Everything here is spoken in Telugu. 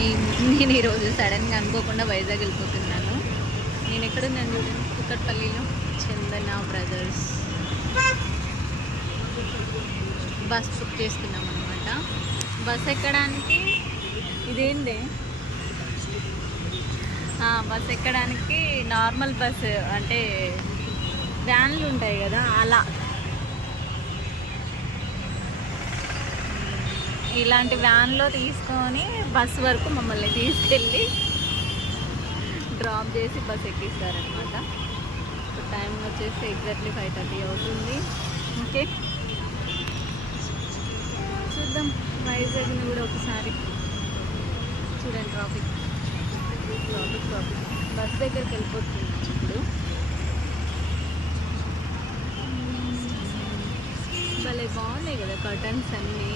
నేను ఈరోజు సడన్గా అనుకోకుండా వైజాగ్ వెళ్ళిపోతున్నాను. నేను ఎక్కడున్నాను చూడండి, కుక్కట్పల్లిలో చందన బ్రదర్స్ బస్ బుక్ చేసుకున్నాం అనమాట. బస్ ఎక్కడానికి ఇదేంటి, బస్ ఎక్కడానికి నార్మల్ బస్ అంటే వ్యాన్లు ఉంటాయి కదా, అలా ఇలాంటి వ్యాన్లో తీసుకొని బస్ వరకు మమ్మల్ని తీసుకెళ్ళి డ్రాప్ చేసి బస్ ఎక్కిస్తారనమాట. ఇప్పుడు టైం వచ్చేసి ఎగ్జాక్ట్లీ 5:30 అవుతుంది. ఓకే, చూద్దాం వైజాగ్ని కూడా ఒకసారి. చూడండి ట్రాఫిక్ ట్రాఫిక్ ట్రాఫిక్. బస్ దగ్గరికి వెళ్ళిపోతున్నాం ఇప్పుడు. భలే బాగున్నాయి కదా కర్టన్స్ అన్నీ.